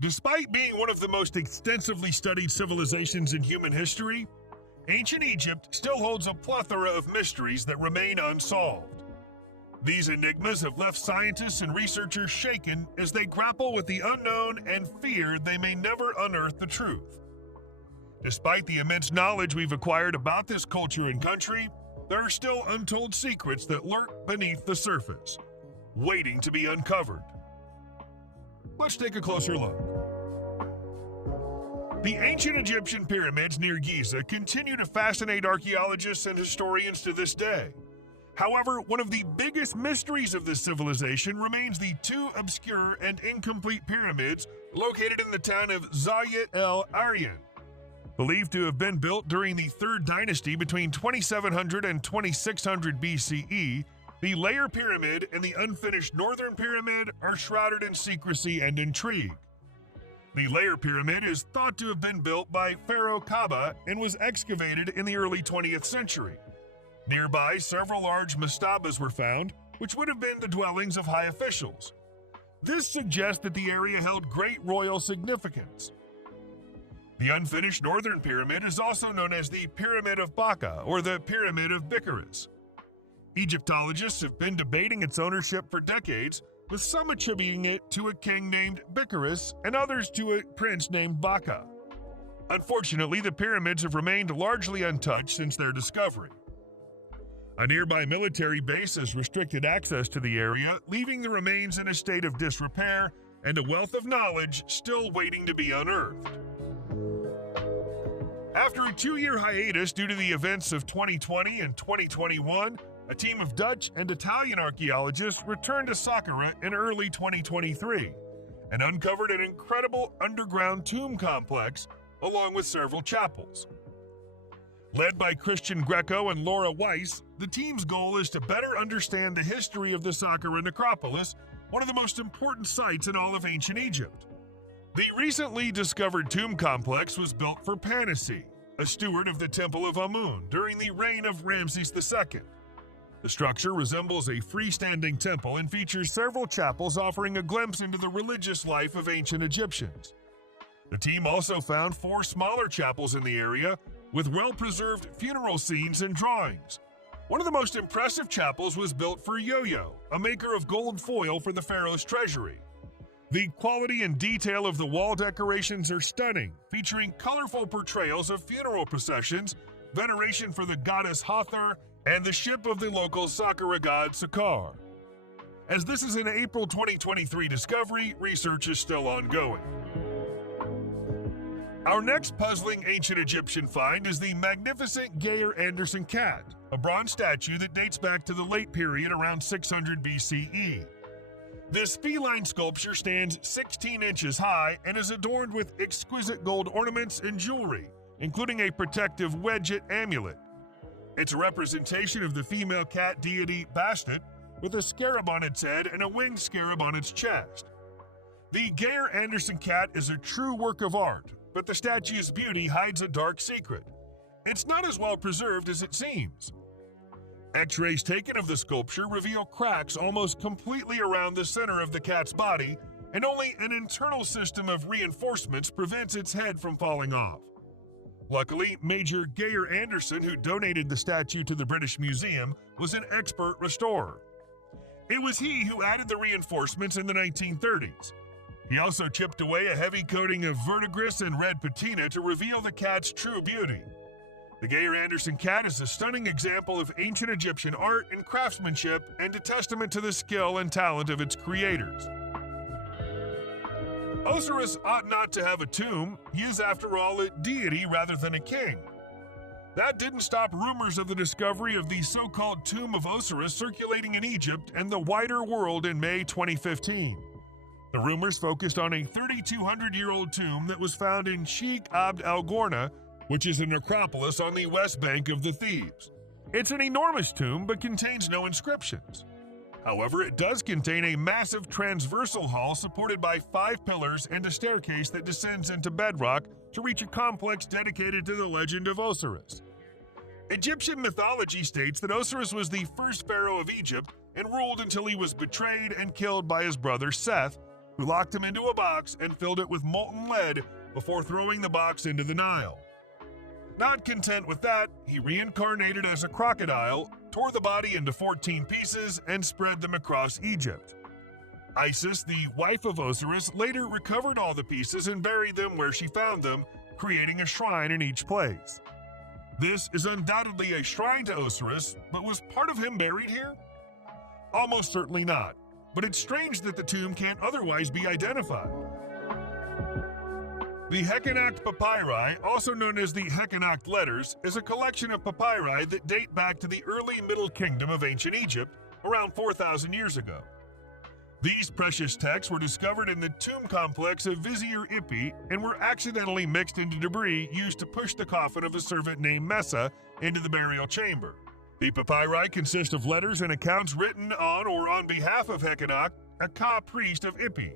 Despite being one of the most extensively studied civilizations in human history, ancient Egypt still holds a plethora of mysteries that remain unsolved. These enigmas have left scientists and researchers shaken as they grapple with the unknown and fear they may never unearth the truth. Despite the immense knowledge we've acquired about this culture and country, there are still untold secrets that lurk beneath the surface, waiting to be uncovered. Let's take a closer look. The ancient Egyptian pyramids near Giza continue to fascinate archaeologists and historians to this day. However, one of the biggest mysteries of this civilization remains the two obscure and incomplete pyramids located in the town of Zayat el-Aryan. Believed to have been built during the 3rd dynasty between 2700 and 2600 BCE, the Layer Pyramid and the unfinished Northern Pyramid are shrouded in secrecy and intrigue. The Layer Pyramid is thought to have been built by Pharaoh Khaba and was excavated in the early 20th century. Nearby, several large mastabas were found, which would have been the dwellings of high officials. This suggests that the area held great royal significance. The unfinished Northern Pyramid is also known as the Pyramid of Baka or the Pyramid of Bicaris. Egyptologists have been debating its ownership for decades, with some attributing it to a king named Bicaris and others to a prince named Baka. Unfortunately, the pyramids have remained largely untouched since their discovery. A nearby military base has restricted access to the area, leaving the remains in a state of disrepair and a wealth of knowledge still waiting to be unearthed. After a 2-year hiatus due to the events of 2020 and 2021, a team of Dutch and Italian archaeologists returned to Saqqara in early 2023 and uncovered an incredible underground tomb complex along with several chapels. Led by Christian Greco and Laura Weiss, the team's goal is to better understand the history of the Saqqara necropolis, one of the most important sites in all of ancient Egypt. The recently discovered tomb complex was built for Panesy, a steward of the Temple of Amun, during the reign of Ramses II. The structure resembles a freestanding temple and features several chapels offering a glimpse into the religious life of ancient Egyptians. The team also found 4 smaller chapels in the area with well-preserved funeral scenes and drawings. One of the most impressive chapels was built for Yo-Yo, a maker of gold foil for the pharaoh's treasury. The quality and detail of the wall decorations are stunning, featuring colorful portrayals of funeral processions, veneration for the goddess Hathor, and the ship of the local Saqqara god Saqqar. As this is an April 2023 discovery, research is still ongoing. Our next puzzling ancient Egyptian find is the magnificent Geyer Anderson cat, a bronze statue that dates back to the late period around 600 BCE. This feline sculpture stands 16 inches high and is adorned with exquisite gold ornaments and jewelry, including a protective wedget amulet. It's a representation of the female cat deity Bastet, with a scarab on its head and a winged scarab on its chest. The Geyer Anderson cat is a true work of art, but the statue's beauty hides a dark secret. It's not as well preserved as it seems. X-rays taken of the sculpture reveal cracks almost completely around the center of the cat's body, and only an internal system of reinforcements prevents its head from falling off. Luckily, Major Geyer Anderson, who donated the statue to the British Museum, was an expert restorer. It was he who added the reinforcements in the 1930s. He also chipped away a heavy coating of verdigris and red patina to reveal the cat's true beauty. The Geyer Anderson cat is a stunning example of ancient Egyptian art and craftsmanship and a testament to the skill and talent of its creators. Osiris ought not to have a tomb. He is, after all, a deity rather than a king. That didn't stop rumors of the discovery of the so-called Tomb of Osiris circulating in Egypt and the wider world in May 2015. The rumors focused on a 3,200-year-old tomb that was found in Sheikh Abd al-Ghorna, which is a necropolis on the west bank of the Thebes. It's an enormous tomb but contains no inscriptions. However, it does contain a massive transversal hall supported by 5 pillars and a staircase that descends into bedrock to reach a complex dedicated to the legend of Osiris. Egyptian mythology states that Osiris was the first pharaoh of Egypt and ruled until he was betrayed and killed by his brother Seth, who locked him into a box and filled it with molten lead before throwing the box into the Nile. Not content with that, he reincarnated as a crocodile, tore the body into 14 pieces, and spread them across Egypt. Isis, the wife of Osiris, later recovered all the pieces and buried them where she found them, creating a shrine in each place. This is undoubtedly a shrine to Osiris, but was part of him buried here? Almost certainly not, but it's strange that the tomb can't otherwise be identified. The Hekinakh papyri, also known as the Hekinakh letters, is a collection of papyri that date back to the early Middle Kingdom of ancient Egypt, around 4,000 years ago. These precious texts were discovered in the tomb complex of Vizier Ipi and were accidentally mixed into debris used to push the coffin of a servant named Messa into the burial chamber. The papyri consist of letters and accounts written on or on behalf of Hekinakh, a Ka priest of Ipi.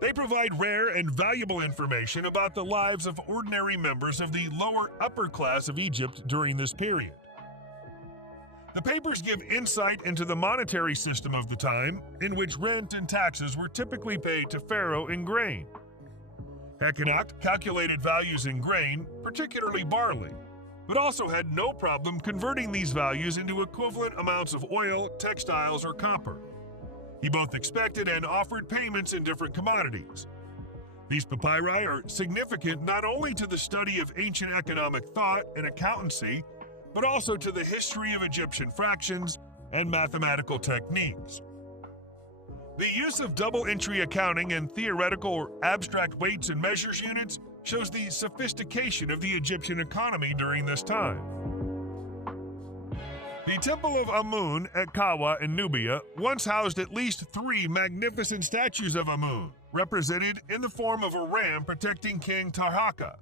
They provide rare and valuable information about the lives of ordinary members of the lower upper class of Egypt during this period. The papers give insight into the monetary system of the time, in which rent and taxes were typically paid to Pharaoh in grain. Hekinakh calculated values in grain, particularly barley, but also had no problem converting these values into equivalent amounts of oil, textiles, or copper. He both expected and offered payments in different commodities. These papyri are significant not only to the study of ancient economic thought and accountancy, but also to the history of Egyptian fractions and mathematical techniques. The use of double entry accounting and theoretical or abstract weights and measures units shows the sophistication of the Egyptian economy during this time. The Temple of Amun at Kawa in Nubia once housed at least 3 magnificent statues of Amun, represented in the form of a ram protecting King Taharka,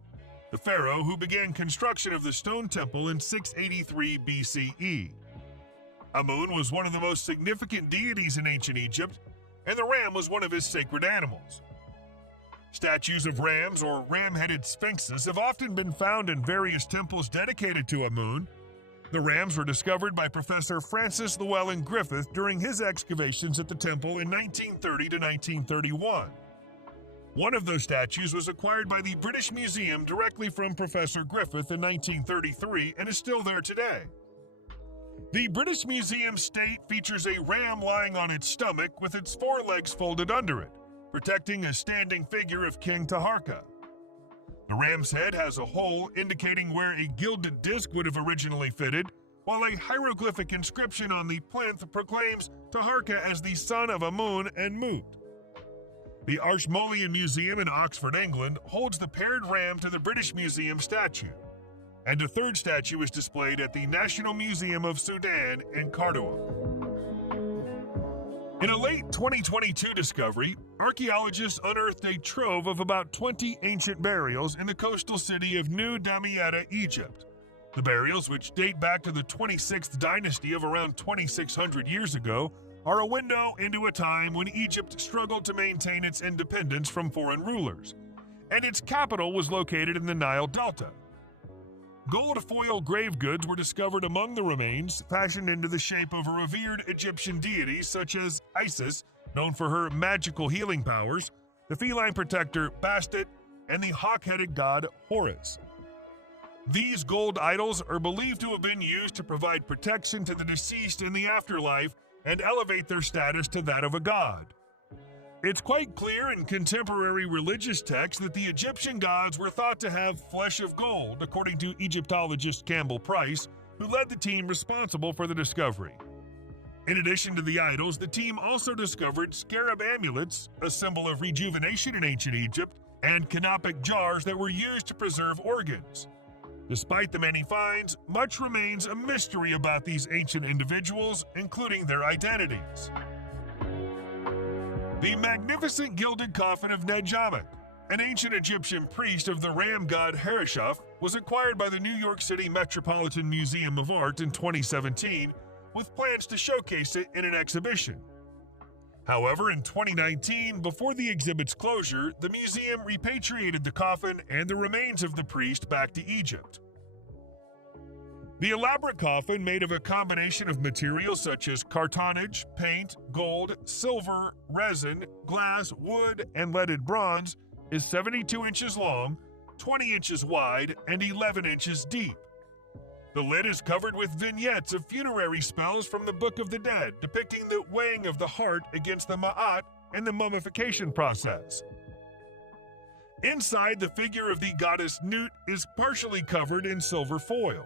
the pharaoh who began construction of the stone temple in 683 BCE. Amun was one of the most significant deities in ancient Egypt, and the ram was one of his sacred animals. Statues of rams or ram-headed sphinxes have often been found in various temples dedicated to Amun. The rams were discovered by Professor Francis Llewellyn Griffith during his excavations at the temple in 1930 to 1931. One of those statues was acquired by the British Museum directly from Professor Griffith in 1933 and is still there today. The British Museum state features a ram lying on its stomach with its 4 legs folded under it, protecting a standing figure of King Taharka. The ram's head has a hole indicating where a gilded disc would have originally fitted, while a hieroglyphic inscription on the plinth proclaims Taharka as the son of Amun and Mut. The Ashmolean Museum in Oxford, England, holds the paired ram to the British Museum statue, and a third statue is displayed at the National Museum of Sudan in Khartoum. In a late 2022 discovery, archaeologists unearthed a trove of about 20 ancient burials in the coastal city of New Damietta, Egypt. The burials, which date back to the 26th dynasty of around 2,600 years ago, are a window into a time when Egypt struggled to maintain its independence from foreign rulers, and its capital was located in the Nile Delta. Gold foil grave goods were discovered among the remains, fashioned into the shape of revered Egyptian deities such as Isis, known for her magical healing powers, the feline protector Bastet, and the hawk-headed god Horus. These gold idols are believed to have been used to provide protection to the deceased in the afterlife and elevate their status to that of a god. It's quite clear in contemporary religious texts that the Egyptian gods were thought to have flesh of gold, according to Egyptologist Campbell Price, who led the team responsible for the discovery. In addition to the idols, the team also discovered scarab amulets, a symbol of rejuvenation in ancient Egypt, and canopic jars that were used to preserve organs. Despite the many finds, much remains a mystery about these ancient individuals, including their identities. The magnificent gilded coffin of Nedjamek, an ancient Egyptian priest of the ram god Harishaf, was acquired by the New York City Metropolitan Museum of Art in 2017, with plans to showcase it in an exhibition. However, in 2019, before the exhibit's closure, the museum repatriated the coffin and the remains of the priest back to Egypt. The elaborate coffin, made of a combination of materials such as cartonnage, paint, gold, silver, resin, glass, wood, and leaded bronze, is 72 inches long, 20 inches wide, and 11 inches deep. The lid is covered with vignettes of funerary spells from the Book of the Dead, depicting the weighing of the heart against the ma'at and the mummification process. Inside, the figure of the goddess Nut is partially covered in silver foil.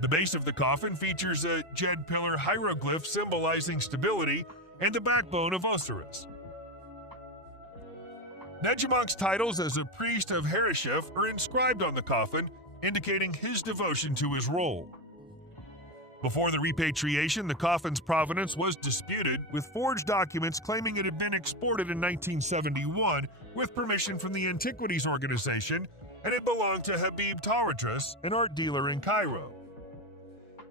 The base of the coffin features a jed pillar hieroglyph symbolizing stability and the backbone of Osiris. Nejamonk's titles as a priest of Harishef are inscribed on the coffin, indicating his devotion to his role. Before the repatriation, the coffin's provenance was disputed, with forged documents claiming it had been exported in 1971 with permission from the Antiquities Organization, and it belonged to Habib Tawadros, an art dealer in Cairo.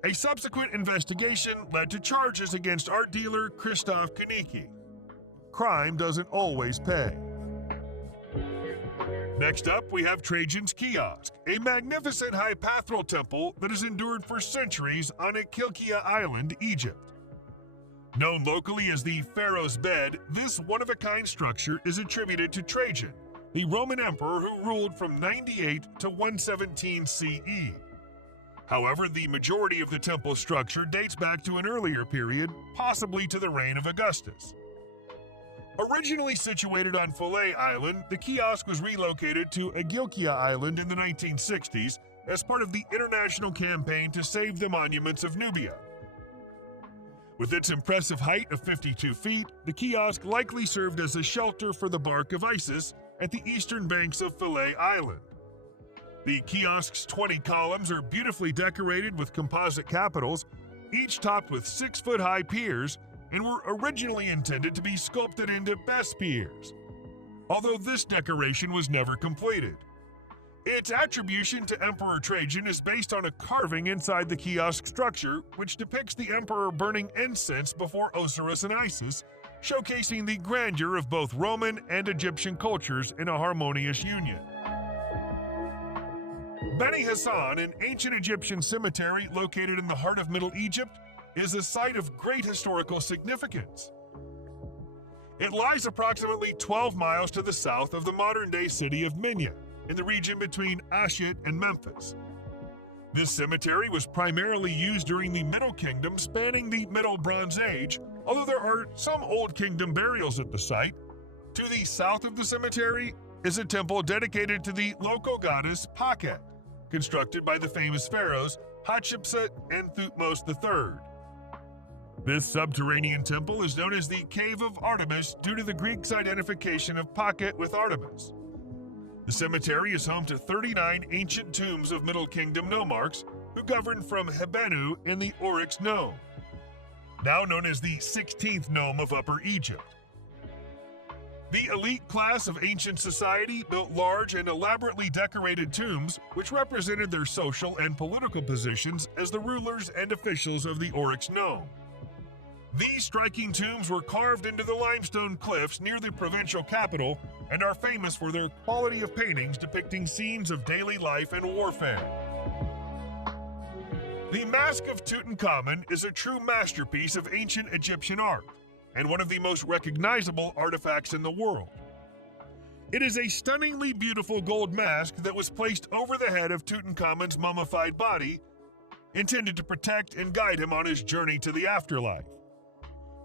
A subsequent investigation led to charges against art dealer Christoph Kaniki. Crime doesn't always pay. Next up, we have Trajan's Kiosk, a magnificent hypaethral temple that has endured for centuries on Kilkia Island, Egypt. Known locally as the Pharaoh's Bed, this one-of-a-kind structure is attributed to Trajan, the Roman emperor who ruled from 98 to 117 CE. However, the majority of the temple structure dates back to an earlier period, possibly to the reign of Augustus. Originally situated on Philae Island, the kiosk was relocated to Agilkia Island in the 1960s as part of the international campaign to save the monuments of Nubia. With its impressive height of 52 feet, the kiosk likely served as a shelter for the bark of Isis at the eastern banks of Philae Island. The kiosk's 20 columns are beautifully decorated with composite capitals, each topped with 6-foot-high piers, and were originally intended to be sculpted into bas piers, although this decoration was never completed. Its attribution to Emperor Trajan is based on a carving inside the kiosk structure, which depicts the emperor burning incense before Osiris and Isis, showcasing the grandeur of both Roman and Egyptian cultures in a harmonious union. Beni Hassan, an ancient Egyptian cemetery located in the heart of Middle Egypt, is a site of great historical significance. It lies approximately 12 miles to the south of the modern-day city of Minya, in the region between Ashdod and Memphis. This cemetery was primarily used during the Middle Kingdom, spanning the Middle Bronze Age, although there are some Old Kingdom burials at the site. To the south of the cemetery is a temple dedicated to the local goddess Pakhet, constructed by the famous pharaohs Hatshepsut and Thutmose III. This subterranean temple is known as the Cave of Artemis due to the Greeks' identification of Pakhet with Artemis. The cemetery is home to 39 ancient tombs of Middle Kingdom nomarchs who governed from Hebenu in the Oryx Nome, now known as the 16th Nome of Upper Egypt. The elite class of ancient society built large and elaborately decorated tombs which represented their social and political positions as the rulers and officials of the Oryx Nome. These striking tombs were carved into the limestone cliffs near the provincial capital and are famous for their quality of paintings depicting scenes of daily life and warfare. The Mask of Tutankhamun is a true masterpiece of ancient Egyptian art and one of the most recognizable artifacts in the world. It is a stunningly beautiful gold mask that was placed over the head of Tutankhamun's mummified body, intended to protect and guide him on his journey to the afterlife.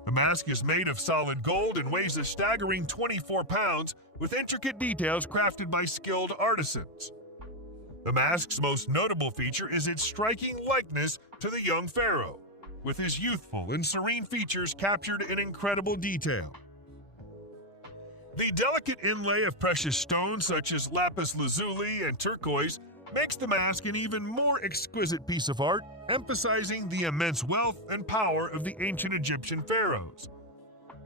The mask is made of solid gold and weighs a staggering 24 pounds, with intricate details crafted by skilled artisans. The mask's most notable feature is its striking likeness to the young pharaoh, with his youthful and serene features captured in incredible detail. The delicate inlay of precious stones such as lapis lazuli and turquoise makes the mask an even more exquisite piece of art, emphasizing the immense wealth and power of the ancient Egyptian pharaohs.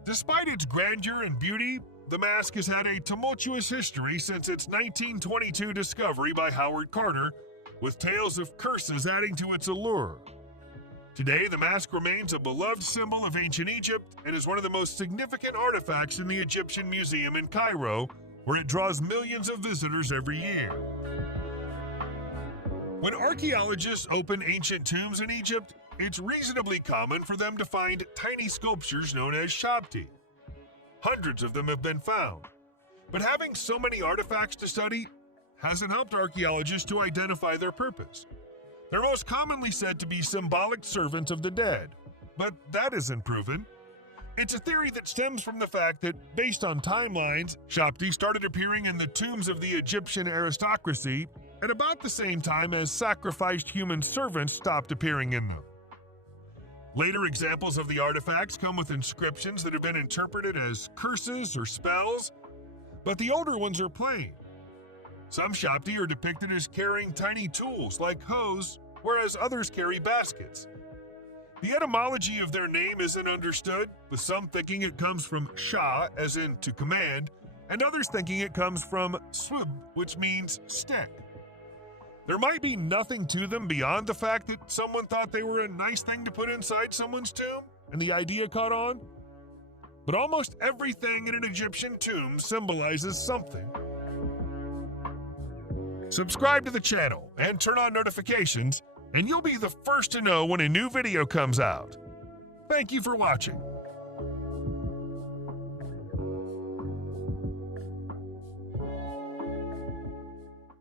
Despite its grandeur and beauty, the mask has had a tumultuous history since its 1922 discovery by Howard Carter, with tales of curses adding to its allure. Today, the mask remains a beloved symbol of ancient Egypt and is one of the most significant artifacts in the Egyptian Museum in Cairo, where it draws millions of visitors every year. When archaeologists open ancient tombs in Egypt, it's reasonably common for them to find tiny sculptures known as shabti. Hundreds of them have been found, but having so many artifacts to study hasn't helped archaeologists to identify their purpose. They're most commonly said to be symbolic servants of the dead, but that isn't proven. It's a theory that stems from the fact that, based on timelines, shabti started appearing in the tombs of the Egyptian aristocracy at about the same time as sacrificed human servants stopped appearing in them. Later examples of the artifacts come with inscriptions that have been interpreted as curses or spells, but the older ones are plain. Some shabti are depicted as carrying tiny tools like hoes, whereas others carry baskets. The etymology of their name isn't understood, with some thinking it comes from shah, as in to command, and others thinking it comes from swib, which means stick. There might be nothing to them beyond the fact that someone thought they were a nice thing to put inside someone's tomb, and the idea caught on. But almost everything in an Egyptian tomb symbolizes something. Subscribe to the channel and turn on notifications, and you'll be the first to know when a new video comes out. Thank you for watching.